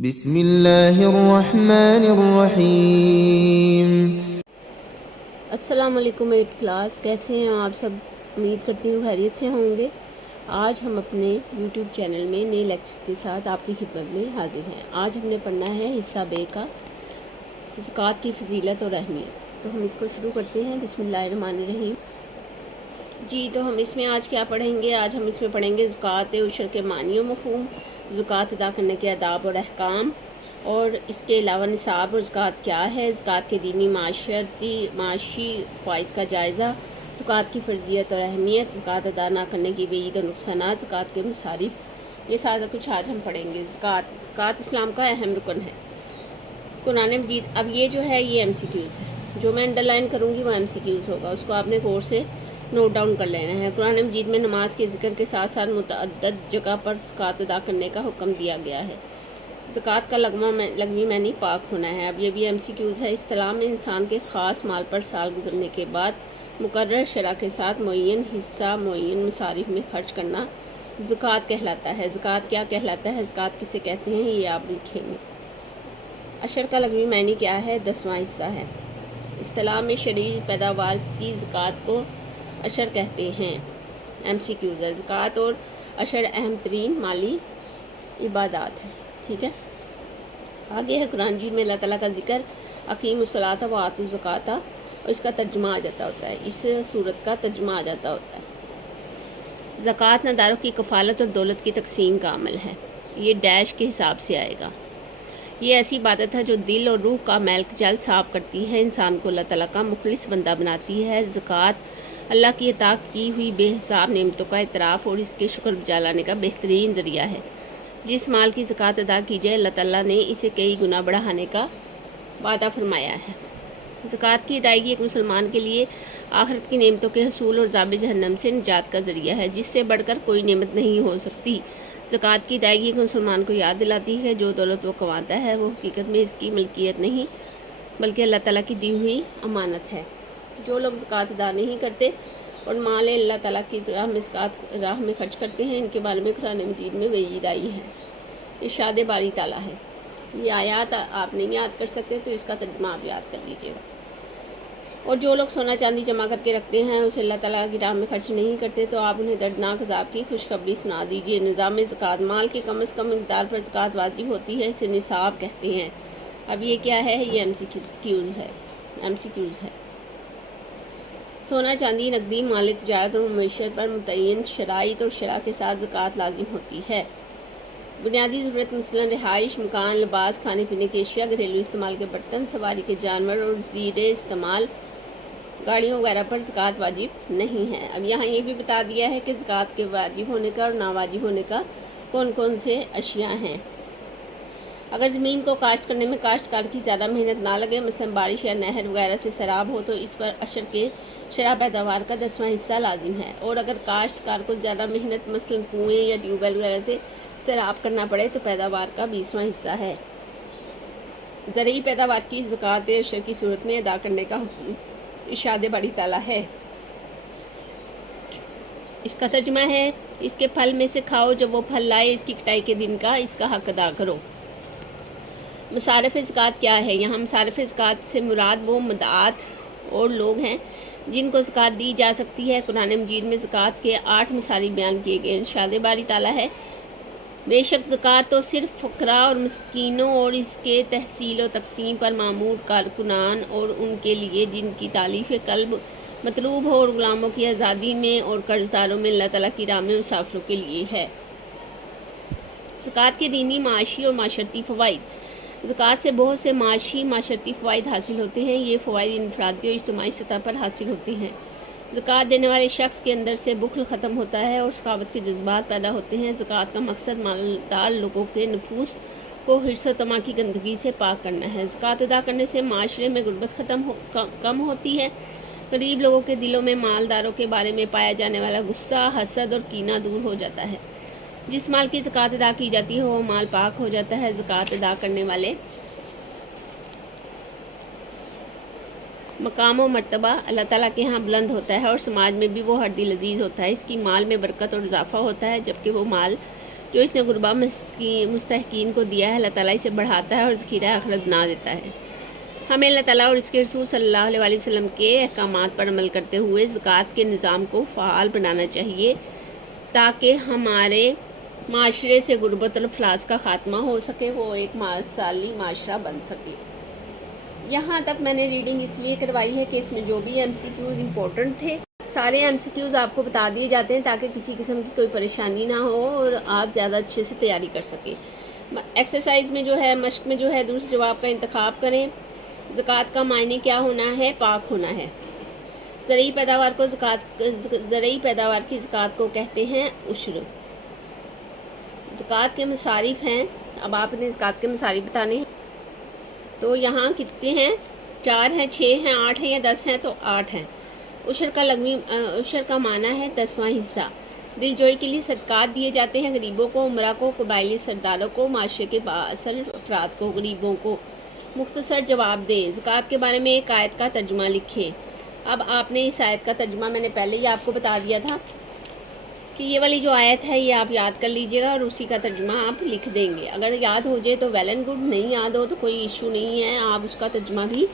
بسم اللہ الرحمن الرحیم۔ السلام علیکم ایٹ کلاس، کیسے ہیں آپ سب؟ امید کرتی ہوں خیریت سے ہوں گے۔ آج ہم اپنے یوٹیوب چینل میں نئے لیکچر کے ساتھ آپ کی خدمت میں حاضر ہیں۔ آج ہم نے پڑھنا ہے حصہ بے کا زکوٰۃ کی فضیلت اور اہمیت۔ تو ہم اس کو شروع کرتے ہیں۔ بسم اللہ الرحمن الرحیم۔ جی، تو ہم اس میں آج کیا پڑھیں گے؟ آج ہم اس میں پڑھیں گے زکوٰۃ عشر کے معنی و مفہوم، زکوٰۃ ادا کرنے کے آداب اور احکام، اور اس کے علاوہ نصاب اور زکوٰۃ کیا ہے، زکوٰۃ کے دینی معاشی فوائد کا جائزہ، زکوٰۃ کی فرضیت اور اہمیت، زکوٰۃ ادا نہ کرنے کی وعید اور نقصانات، زکوٰۃ کے مصارف، یہ سارا کچھ آج ہم پڑھیں گے۔ زکوٰۃ اسلام کا اہم رکن ہے۔ قرآن مجید، اب یہ جو ہے یہ ایم سی کیوز ہے، جو میں انڈر لائن کروں گی وہ ایم سی کیوز ہوگا، اس کو آپ نے کورس سے نوٹ ڈاؤن کر لینا ہے۔ قرآن مجید میں نماز کے ذکر کے ساتھ ساتھ متعدد جگہ پر زکوٰۃ ادا کرنے کا حکم دیا گیا ہے۔ زکوٰۃ کا لغوی معنی پاک ہونا ہے۔ اب یہ بھی ایم سی کیوز ہے۔ اصطلاح میں انسان کے خاص مال پر سال گزرنے کے بعد مقرر شرح کے ساتھ معین حصہ معین مصارف میں خرچ کرنا زکوٰۃ کہلاتا ہے۔ زکوٰۃ کیا کہلاتا ہے، زکوٰۃ کسے کہتے ہیں، یہ آپ لکھیں گے۔ عشر کا لغوی معنی کیا ہے؟ 10واں حصہ ہے۔ اصطلاح میں شرعی پیداوار کی زکوٰۃ کو عشر کہتے ہیں۔ ایم سی کیوز ہے۔ زکوٰۃ اور عشر اہم ترین مالی عبادات ہے۔ ٹھیک ہے، آگے ہے قرآن مجید میں اللہ تعالیٰ کا ذکر، اقیموا الصلاۃ وآتوا الزکوٰۃ، اور اس کا ترجمہ آ جاتا ہوتا ہے، اس صورت کا ترجمہ آ جاتا ہوتا ہے۔ زکوٰۃ نداروں کی کفالت اور دولت کی تقسیم کا عمل ہے۔ یہ ڈیش کے حساب سے آئے گا۔ یہ ایسی عبادت ہے جو دل اور روح کا میل جل صاف کرتی ہے، انسان کو اللہ تعالیٰ کا مخلص بندہ بناتی ہے۔ زکوٰۃ اللہ کی عطا کی ہوئی بے حساب نعمتوں کا اعتراف اور اس کے شکر بجا لانے کا بہترین ذریعہ ہے۔ جس مال کی زکوٰۃ ادا کی جائے، اللہ تعالیٰ نے اسے کئی گنا بڑھانے کا وعدہ فرمایا ہے۔ زکوٰۃ کی ادائیگی ایک مسلمان کے لیے آخرت کی نعمتوں کے حصول اور عذاب جہنم سے نجات کا ذریعہ ہے، جس سے بڑھ کر کوئی نعمت نہیں ہو سکتی۔ زکوٰۃ کی ادائیگی ایک مسلمان کو یاد دلاتی ہے جو دولت وہ کماتا ہے وہ حقیقت میں اس کی ملکیت نہیں بلکہ اللہ تعالیٰ کی دی ہوئی امانت ہے۔ جو لوگ زکوٰۃ ادا نہیں کرتے اور مال اللہ تعالیٰ کی راہ میں خرچ کرتے ہیں، ان کے بارے میں قرآن مجید میں وعید آئی ہے۔ ارشاد باری تعالیٰ ہے۔ یہ آیات آپ نہیں یاد کر سکتے تو اس کا ترجمہ آپ یاد کر لیجیے گا۔ اور جو لوگ سونا چاندی جمع کر کے رکھتے ہیں اسے اللہ تعالیٰ کی راہ میں خرچ نہیں کرتے تو آپ انہیں دردناک عذاب کی خوشخبری سنا دیجیے۔ نظام زکوٰۃ، مال کی کم از کم مقدار پر زکوٰۃ واجب ہوتی ہے، اسے نصاب کہتے ہیں۔ اب یہ کیا ہے؟ یہ ایم سی کیوز ہے۔ سونا چاندی، نقدی مال تجارت اور معیشت پر متعین شرائط اور شرح کے ساتھ زکوٰۃ لازم ہوتی ہے۔ بنیادی ضرورت مثلاً رہائش، مکان، لباس، کھانے پینے کی اشیاء، گھریلو استعمال کے برتن، سواری کے جانور اور زیر استعمال گاڑیوں وغیرہ پر زکوٰۃ واجب نہیں ہے۔ اب یہاں یہ بھی بتا دیا ہے کہ زکوٰۃ کے واجب ہونے کا اور ناواجب ہونے کا کون کون سے اشیاء ہیں۔ اگر زمین کو کاشت کرنے میں کاشتکار کی زیادہ محنت نہ لگے، مثلاً بارش یا نہر وغیرہ سے سیراب ہو، تو اس پر عشر کے شرح پیداوار کا 10واں حصہ لازم ہے، اور اگر کاشتکار کو زیادہ محنت مثلاً کنویں یا ٹیوب ویل وغیرہ سے سیراب کرنا پڑے تو پیداوار کا 20واں حصہ ہے۔ زرعی پیداوار کی زکوٰۃ عشر کی صورت میں ادا کرنے کا حکم ارشاد باری تعالیٰ ہے۔ اس کا ترجمہ ہے، اس کے پھل میں سے کھاؤ جب وہ پھل لائے، اس کی کٹائی کے دن کا اس کا حق ادا کرو۔ مصارف زکوٰۃ کیا ہے؟ یہاں مصارف زکوٰۃ سے مراد وہ مدعات اور لوگ ہیں جن کو زکوٰۃ دی جا سکتی ہے۔ قرآن مجید میں زکوٰۃ کے 8 مصارف بیان کیے گئے۔ ارشاد باری تعالیٰ ہے، بے شک زکوٰۃ تو صرف فقراء اور مسکینوں اور اس کے تحصیل و تقسیم پر مامور کارکنان اور ان کے لیے جن کی تالیف قلب مطلوب ہو، اور غلاموں کی آزادی میں اور قرض داروں میں اللہ تعالیٰ کی راہ میں مسافروں کے لیے ہے۔ زکوٰۃ کے دینی، معاشی اور معاشرتی فوائد۔ زکوٰۃ سے بہت سے معاشی معاشرتی فوائد حاصل ہوتے ہیں۔ یہ فوائد انفرادی اور اجتماعی سطح پر حاصل ہوتے ہیں۔ زکوٰۃ دینے والے شخص کے اندر سے بخل ختم ہوتا ہے اور سخاوت کے جذبات پیدا ہوتے ہیں۔ زکوٰۃ کا مقصد مالدار لوگوں کے نفوس کو حرص و طمع کی گندگی سے پاک کرنا ہے۔ زکوٰۃ ادا کرنے سے معاشرے میں غربت کم ہوتی ہے، غریب لوگوں کے دلوں میں مالداروں کے بارے میں پایا جانے والا غصہ، حسد اور کینہ دور ہو جاتا ہے۔ جس مال کی زکوٰۃ ادا کی جاتی ہے وہ مال پاک ہو جاتا ہے۔ زکوٰۃ ادا کرنے والے مقام و مرتبہ اللہ تعالیٰ کے ہاں بلند ہوتا ہے، اور سماج میں بھی وہ ہر دل عزیز ہوتا ہے۔ اس کی مال میں برکت اور اضافہ ہوتا ہے، جبکہ وہ مال جو اس نے غربا مستحقین کو دیا ہے اللہ تعالیٰ اسے بڑھاتا ہے اور ذخیرہ آخرت بنا دیتا ہے۔ ہمیں اللہ تعالیٰ اور اس کے رسول صلی اللہ علیہ وسلم کے احکامات پر عمل کرتے ہوئے زکوٰۃ کے نظام کو فعال بنانا چاہیے تاکہ ہمارے معاشرے سے غربت اور افلاس کا خاتمہ ہو سکے، وہ ایک مثالی معاشرہ بن سکے۔ یہاں تک میں نے ریڈنگ اس لیے کروائی ہے کہ اس میں جو بھی MCQs امپورٹنٹ تھے سارے MCQs آپ کو بتا دیے جاتے ہیں تاکہ کسی قسم کی کوئی پریشانی نہ ہو اور آپ زیادہ اچھے سے تیاری کر سکیں۔ ایکسرسائز میں جو ہے، مشق میں جو ہے، درست جواب کا انتخاب کریں۔ زکوٰۃ کا معنی کیا ہونا ہے؟ پاک ہونا ہے۔ زرعی پیداوار کی زکوٰۃ کو کہتے ہیں عشر۔ زکوٰۃ کے مصارف ہیں، اب آپ نے زکوٰۃ کے مصارف بتانے ہیں، تو یہاں کتنے ہیں؟ 4 ہیں، 6 ہیں، 8 ہیں یا 10 ہیں؟ تو 8 ہیں۔ عشر کا معنی ہے 10واں حصہ۔ دل جوئی کے لیے صدقات دیے جاتے ہیں غریبوں کو، عمرہ کو، قبائلی سرداروں کو، معاشرے کے بااثر افراد کو، غریبوں کو۔ مختصر جواب دیں۔ زکوٰۃ کے بارے میں ایک آیت کا ترجمہ لکھیں۔ اب آپ نے اس آیت کا ترجمہ میں نے پہلے ہی آپ کو بتا دیا تھا کہ یہ والی جو آیت ہے یہ آپ یاد کر لیجئے گا اور اسی کا ترجمہ آپ لکھ دیں گے۔ اگر یاد ہو جائے تو ویل اینڈ گڈ، نہیں یاد ہو تو کوئی ایشو نہیں ہے، آپ اس کا ترجمہ بھی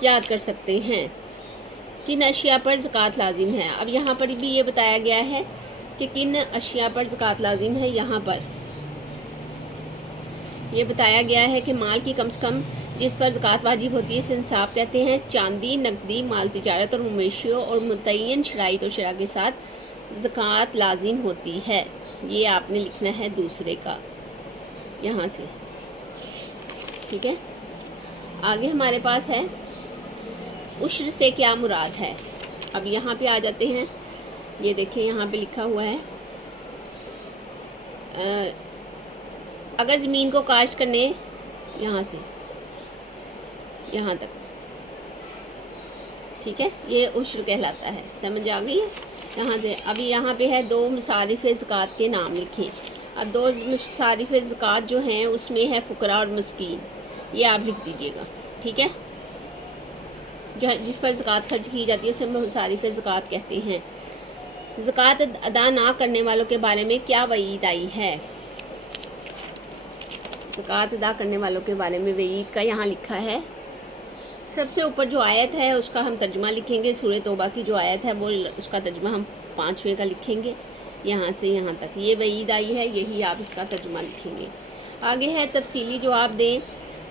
یاد کر سکتے ہیں۔ کن اشیاء پر زکوٰۃ لازم ہے؟ اب یہاں پر بھی یہ بتایا گیا ہے کہ کن اشیاء پر زکوٰۃ لازم ہے۔ یہاں پر یہ بتایا گیا ہے کہ مال کی کم سے کم جس پر زکوٰۃ واجب ہوتی ہے اسے نصاب کہتے ہیں۔ چاندی، نقدی مال، تجارت اور مویشیوں اور متعین شرائط و شرح کے ساتھ زکوٰۃ لازم ہوتی ہے۔ یہ آپ نے لکھنا ہے دوسرے کا یہاں سے، ٹھیک ہے۔ آگے ہمارے پاس ہے عشر سے کیا مراد ہے۔ اب یہاں پہ آ جاتے ہیں، یہ دیکھیں یہاں پہ لکھا ہوا ہے اگر زمین کو کاشت کرنے، یہاں سے یہاں تک، ٹھیک ہے، یہ عشر کہلاتا ہے۔ سمجھ آ گئی ہے یہاں سے؟ ابھی یہاں پہ ہے 2 مصارف زکوٰۃ کے نام لکھیں۔ اب 2 مصارف زکوٰۃ جو ہیں اس میں ہے فقراء اور مسکین، یہ آپ لکھ دیجئے گا، ٹھیک ہے۔ جس پر زکوٰۃ خرچ کی جاتی ہے اسے مصارف زکوٰۃ کہتے ہیں۔ زکوٰۃ ادا نہ کرنے والوں کے بارے میں کیا وعید آئی ہے؟ زکوٰۃ ادا کرنے والوں کے بارے میں وعید کا یہاں لکھا ہے۔ سب سے اوپر جو آیت ہے اس کا ہم ترجمہ لکھیں گے۔ سورہ توبہ کی جو آیت ہے وہ اس کا ترجمہ ہم 5ویں کا لکھیں گے، یہاں سے یہاں تک یہ وعید آئی ہے، یہی آپ اس کا ترجمہ لکھیں گے۔ آگے ہے تفصیلی جواب دیں۔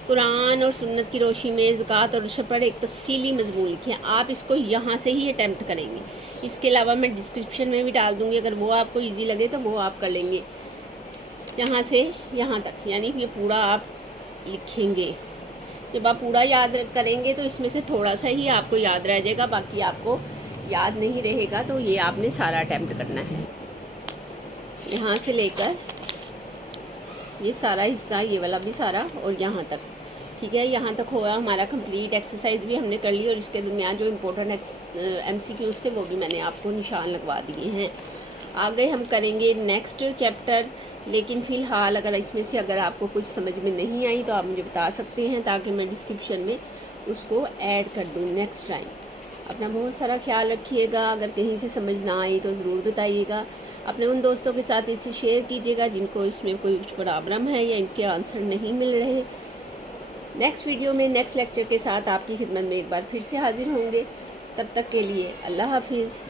قرآن اور سنت کی روشنی میں زکوٰۃ اور عشر پر ایک تفصیلی مضمون لکھیں۔ آپ اس کو یہاں سے ہی اٹیمپٹ کریں گے، اس کے علاوہ میں ڈسکرپشن میں بھی ڈال دوں گی، اگر وہ آپ کو ایزی لگے تو وہ آپ کر لیں گے۔ یہاں سے یہاں تک یعنی یہ پورا آپ لکھیں گے۔ جب آپ پورا یاد کریں گے تو اس میں سے تھوڑا سا ہی آپ کو یاد رہ جائے گا، باقی آپ کو یاد نہیں رہے گا، تو یہ آپ نے سارا اٹیمپٹ کرنا ہے، یہاں سے لے کر یہ سارا حصہ، یہ والا بھی سارا، اور یہاں تک، ٹھیک ہے۔ یہاں تک ہوا ہمارا کمپلیٹ۔ ایکسرسائز بھی ہم نے کر لی اور اس کے درمیان جو امپورٹنٹ MCQs تھے وہ بھی میں نے آپ کو نشان لگوا دیے ہیں۔ آگے ہم کریں گے نیکسٹ چیپٹر، لیکن فی الحال اگر آپ کو کچھ سمجھ میں نہیں آئی تو آپ مجھے بتا سکتے ہیں تاکہ میں ڈسکرپشن میں اس کو ایڈ کر دوں نیکسٹ ٹائم۔ اپنا بہت سارا خیال رکھیے گا، اگر کہیں سے سمجھ نہ آئی تو ضرور بتائیے گا۔ اپنے ان دوستوں کے ساتھ اسے شیئر کیجیے گا جن کو اس میں کوئی کچھ پرابلم ہے یا ان کے آنسر نہیں مل رہے۔ نیکسٹ ویڈیو میں نیکسٹ لیکچر کے ساتھ آپ کی خدمت میں ایک بار پھر سے حاضر ہوں گے۔ تب تک کے لیے اللہ حافظ۔